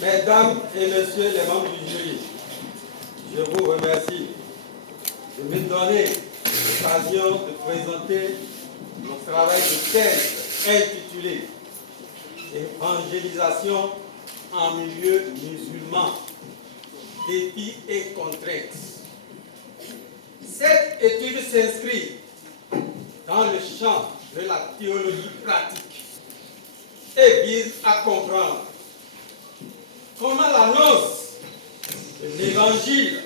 Mesdames et messieurs les membres du jury, je vous remercie de me donner l'occasion de présenter mon travail de thèse intitulé Évangélisation en milieu musulman, défis et contraintes. Cette étude s'inscrit dans le champ de la théologie pratique et vise à comprendre comment l'annonce de l'évangile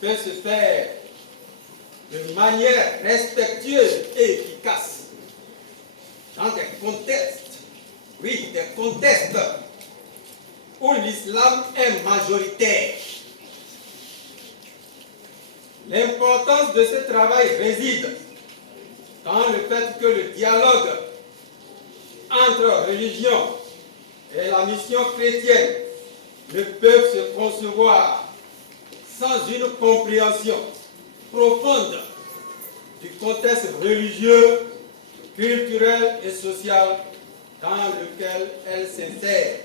peut se faire de manière respectueuse et efficace dans des contextes où l'islam est majoritaire. L'importance de ce travail réside dans le fait que le dialogue entre religion et la mission chrétienne ne peuvent se concevoir sans une compréhension profonde du contexte religieux, culturel et social dans lequel elle s'insère.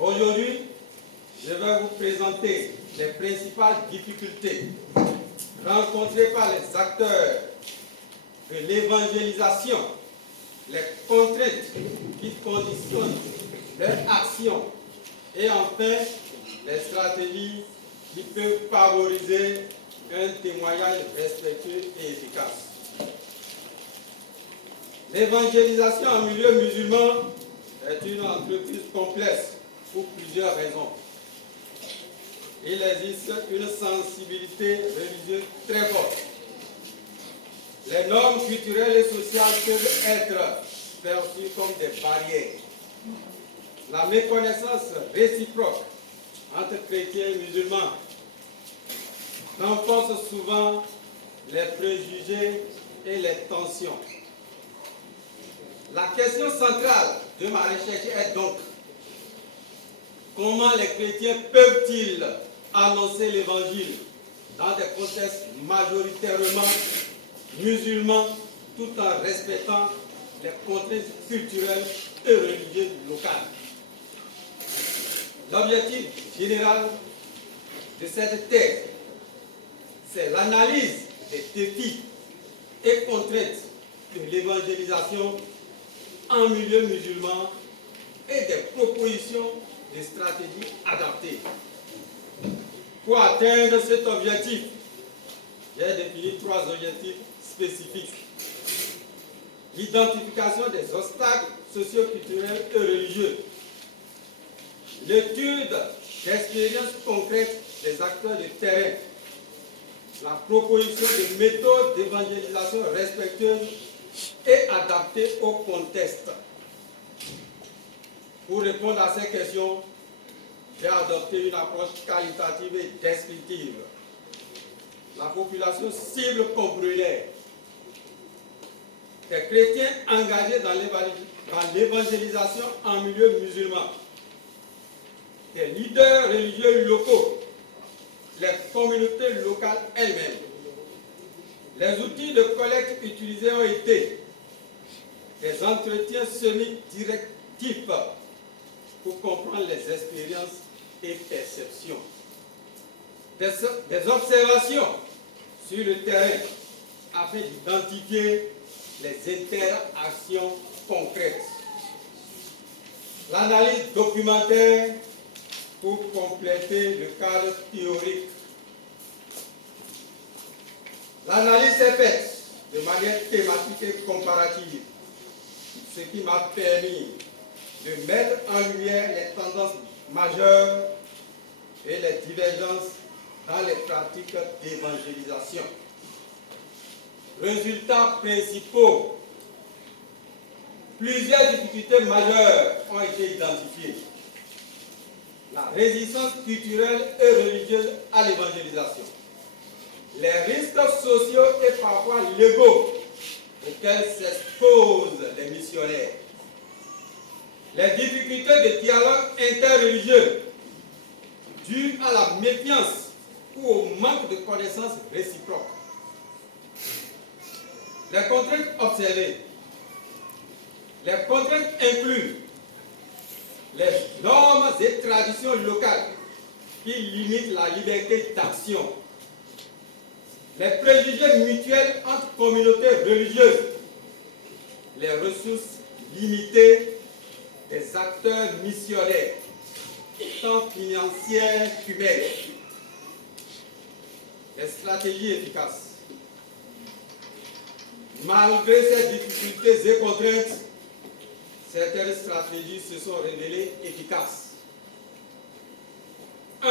Aujourd'hui, je vais vous présenter les principales difficultés rencontrées par les acteurs de l'évangélisation, les contraintes qui conditionnent leur action et enfin les stratégies qui peuvent favoriser un témoignage respectueux et efficace. L'évangélisation en milieu musulman est une entreprise complexe pour plusieurs raisons. Il existe une sensibilité religieuse très forte. Les normes culturelles et sociales peuvent être perçues comme des barrières. La méconnaissance réciproque entre chrétiens et musulmans renforce souvent les préjugés et les tensions. La question centrale de ma recherche est donc comment les chrétiens peuvent-ils annoncer l'évangile dans des contextes majoritairement musulmans tout en respectant les contraintes culturelles et religieuses locales. L'objectif général de cette thèse, c'est l'analyse des défis et contraintes de l'évangélisation en milieu musulman et des propositions de stratégies adaptées. Pour atteindre cet objectif, j'ai défini 3 objectifs spécifiques. L'identification des obstacles socio-culturels et religieux. L'étude d'expériences concrètes des acteurs de terrain. La proposition de méthodes d'évangélisation respectueuses et adaptées au contexte. Pour répondre à ces questions, j'ai adopté une approche qualitative et descriptive. La population cible comprenait des chrétiens engagés dans l'évangélisation en milieu musulman, des leaders religieux locaux, les communautés locales elles-mêmes. Les outils de collecte utilisés ont été des entretiens semi-directifs pour comprendre les expériences et perceptions, des observations sur le terrain afin d'identifier les interactions concrètes, l'analyse documentaire pour compléter le cadre théorique. L'analyse est faite de manière thématique et comparative, ce qui m'a permis de mettre en lumière les tendances majeures et les divergences dans les pratiques d'évangélisation. Résultats principaux. Plusieurs difficultés majeures ont été identifiées. La résistance culturelle et religieuse à l'évangélisation. Les risques sociaux et parfois légaux auxquels s'exposent les missionnaires. Les difficultés de dialogue interreligieux dues à la méfiance ou au manque de connaissances réciproques. Les contraintes observées. Les contraintes incluent les normes normes et traditions locales qui limitent la liberté d'action, les préjugés mutuels entre communautés religieuses, les ressources limitées des acteurs missionnaires, tant financières qu'humaines, les stratégies efficaces. Malgré ces difficultés et contraintes, certaines stratégies se sont révélées efficaces. 1.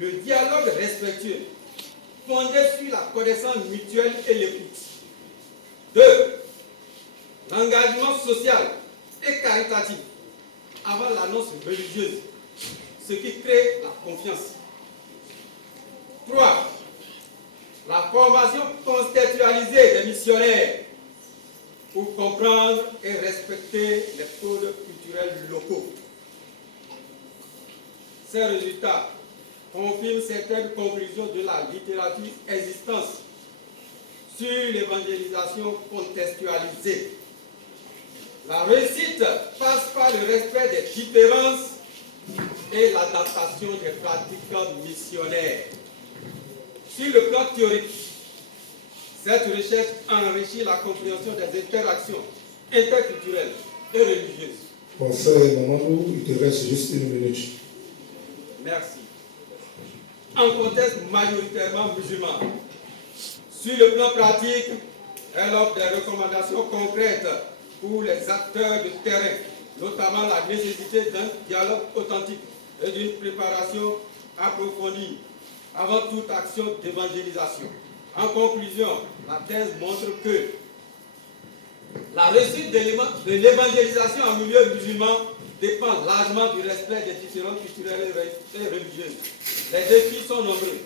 Le dialogue respectueux, fondé sur la connaissance mutuelle et l'écoute. 2. L'engagement social et caritatif avant l'annonce religieuse, ce qui crée la confiance. 3. La formation contextualisée des missionnaires pour comprendre et respecter les codes culturels locaux. Ces résultats confirment certaines conclusions de la littérature existante sur l'évangélisation contextualisée. La réussite passe par le respect des différences et l'adaptation des pratiques missionnaires. Sur le plan théorique, cette recherche enrichit la compréhension des interactions interculturelles et religieuses. Conseil Mamadou, il te reste juste 1 minute. Merci. En contexte majoritairement musulman, sur le plan pratique, elle offre des recommandations concrètes pour les acteurs de terrain, notamment la nécessité d'un dialogue authentique et d'une préparation approfondie avant toute action d'évangélisation. En conclusion, la thèse montre que la réussite de l'évangélisation en milieu musulman dépend largement du respect des différences culturelles et religieuses. Les défis sont nombreux,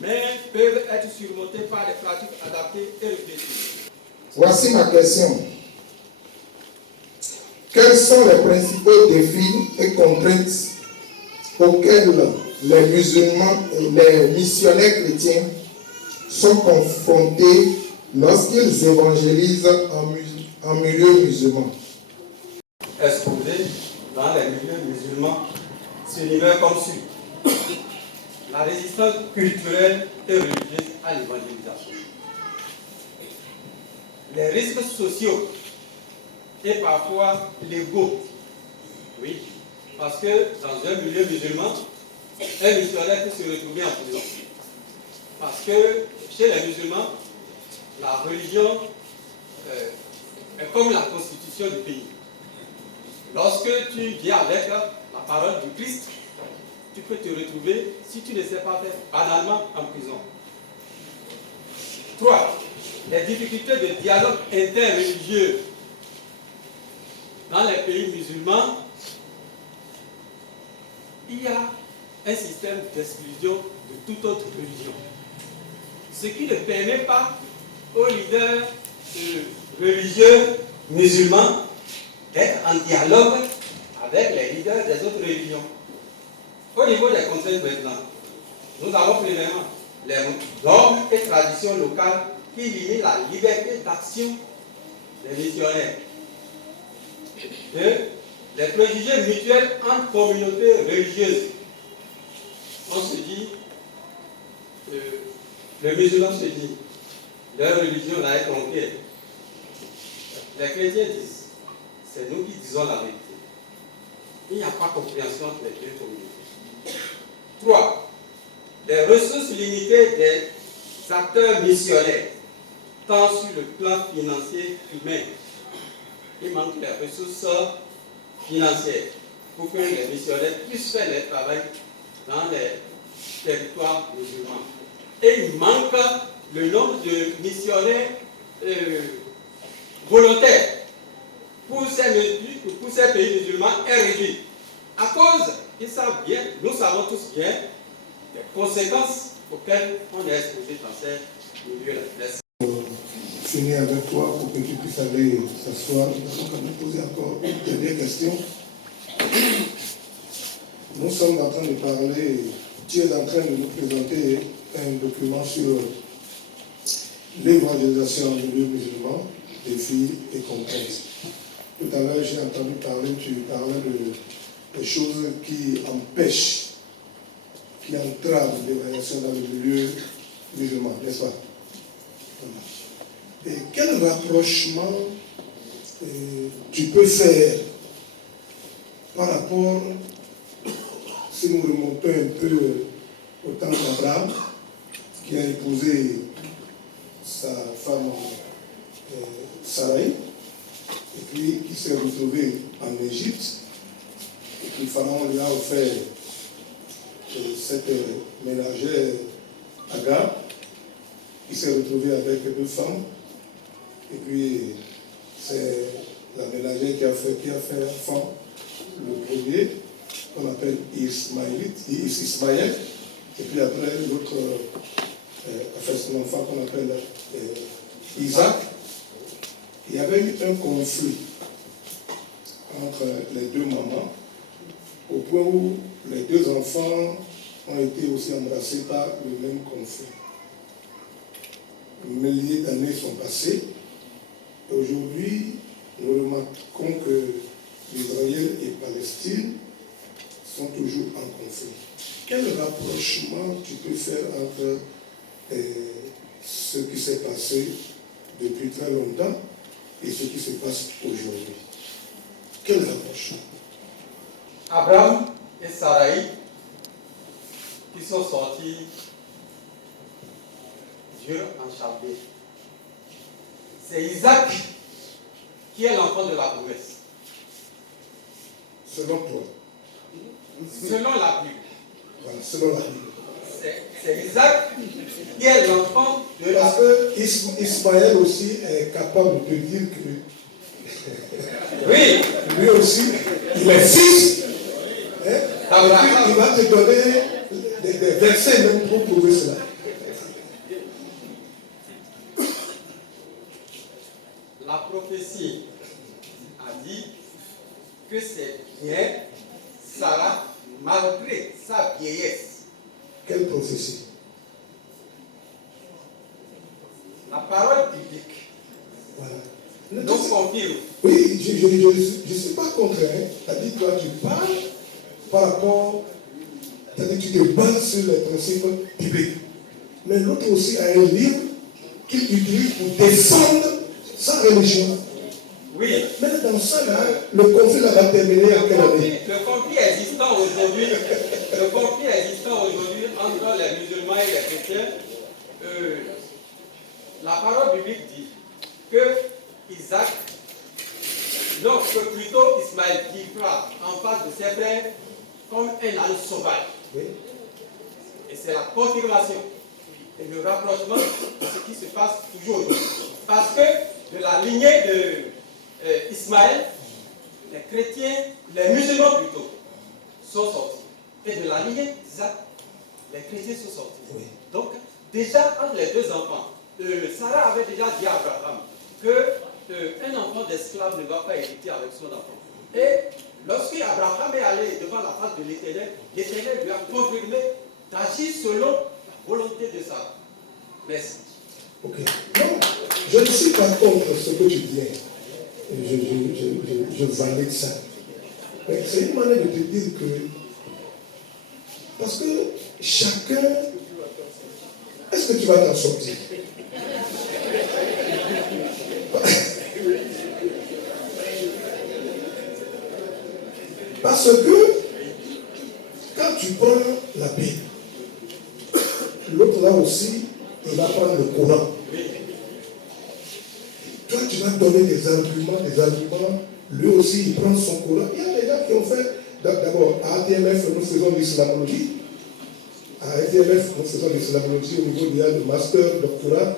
mais peuvent être surmontés par des pratiques adaptées et réfléchies. Voici ma question. Quels sont les principaux défis et contraintes auxquels les musulmans et les missionnaires chrétiens sont confrontés lorsqu'ils évangélisent en milieu musulman? Exposés dans les milieux musulmans sur l'hiver comme suit. La résistance culturelle et religieuse à l'évangélisation. Les risques sociaux et parfois légaux. Oui, parce que dans un milieu musulman, un missionnaire peut se retrouver en prison. Parce que chez les musulmans, la religion est comme la constitution du pays. Lorsque tu viens avec la parole du Christ, tu peux te retrouver, si tu ne sais pas faire, banalement en prison. 3. Les difficultés de dialogue interreligieux. Dans les pays musulmans, il y a un système d'exclusion de toute autre religion. Ce qui ne permet pas aux leaders religieux musulmans d'être en dialogue avec les leaders des autres religions. Au niveau des contraintes maintenant, nous avons premièrement les normes et traditions locales qui limitent la liberté d'action des missionnaires. 2. Les préjugés mutuels entre communautés religieuses. On se dit, le musulman se dit, leur religion là est trompée. Les chrétiens disent, c'est nous qui disons la vérité. Il n'y a pas de compréhension entre les deux communautés. 3. Les ressources limitées des acteurs missionnaires, tant sur le plan financier qu'humain. Il manque les ressources financières pour que les missionnaires puissent faire leur travail dans les territoires musulmans. Et il manque le nombre de missionnaires volontaires pour ces pays musulmans est réduit. À cause, ils savent bien, nous savons tous bien, les conséquences auxquelles on est exposé dans ces milieux-là. Merci. Finir avec toi pour que tu puisses aller s'asseoir. Nous allons quand même poser encore une dernière question. Nous sommes en train de parler, tu es en train de nous présenter un document sur l'évangélisation en milieu musulman, défis et contraintes. Tout à l'heure, j'ai entendu parler, tu parlais des choses qui empêchent, qui entravent l'évaluation dans le milieu musulman, n'est-ce pas? Voilà. Et quel rapprochement tu peux faire par rapport, si nous remontons un peu au temps d'Abraham, qui a épousé sa femme Sarai, et puis qui s'est retrouvé en Égypte, et puis Pharaon lui a offert cette ménagère Agar, qui s'est retrouvé avec 2 femmes, et puis c'est la ménagère qui a fait enfant, le premier, qu'on appelle Ismaël, et puis après l'autre, son enfant qu'on appelle Isaac. Il y avait eu un conflit entre les 2 mamans, au point où les 2 enfants ont été aussi embrassés par le même conflit. Milliers d'années sont passées, et aujourd'hui, nous remarquons que Israël et Palestine sont toujours en conflit. Quel rapprochement tu peux faire entre ce qui s'est passé depuis très longtemps et ce qui se passe aujourd'hui? Quel rapprochement? Abraham et Sarai qui sont sortis d'Ur en Chaldée. C'est Isaac qui est l'enfant de la promesse. Selon toi? Selon la Bible. Voilà, selon la Bible. C'est Isaac qui est l'enfant de la promesse. Parce que Ismaël aussi est capable de te dire que oui, lui aussi, il est fils. Hein? Et puis, il va te donner des versets même pour prouver cela. La prophétie a dit que c'est bien Sarah, malgré sa vieillesse. Quelle prophétie? La parole biblique. Voilà. Donc confirme. Oui, je ne suis pas contre. C'est-à-dire, toi, tu parles par rapport. C'est-à-dire, tu te bases sur les principes bibliques. Mais l'autre aussi a un livre qu'il utilise pour défendre sa religion. Oui. Mais dans ça, là, le conflit là, va terminer en quelle année? Le conflit existant aujourd'hui entre les musulmans et les chrétiens, la parole biblique dit que Isaac, non, que plutôt Ismaël vivra en face de ses frères comme un âne sauvage. Oui. Et c'est la confirmation et le rapprochement de ce qui se passe toujours aujourd'hui. Parce que de la lignée de Ismaël, les chrétiens, les musulmans plutôt, sont sortis. Et de la lignée d'Isaac, les chrétiens sont sortis. Oui. Donc, déjà, entre les 2 enfants, Sarah avait déjà dit à Abraham qu'un enfant d'esclave ne va pas hériter avec son enfant. Et lorsque Abraham est allé devant la face de l'Éternel, l'Éternel lui a confirmé d'agir selon la volonté de Sarah. Merci. Ok. Non, je ne suis pas contre ce que tu dis. Je valide ça. Mais c'est une manière de te dire que. Parce que chacun. Est-ce que tu vas t'en sortir? Parce que quand tu prends la Bible, l'autre là aussi, il va prendre le Coran. Toi, tu vas donner des arguments. Lui aussi, il prend son Coran. Il y a des gens qui ont fait, d'abord, à ATMF, nous faisons l'islamologie. À ATMF, nous faisons l'islamologie au niveau de master, doctorat.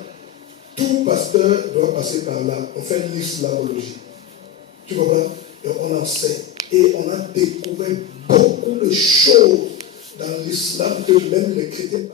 Tout pasteur doit passer par là. On fait l'islamologie. Tu comprends? Et on enseigne. Et on a découvert beaucoup de choses dans l'islam que même les chrétiens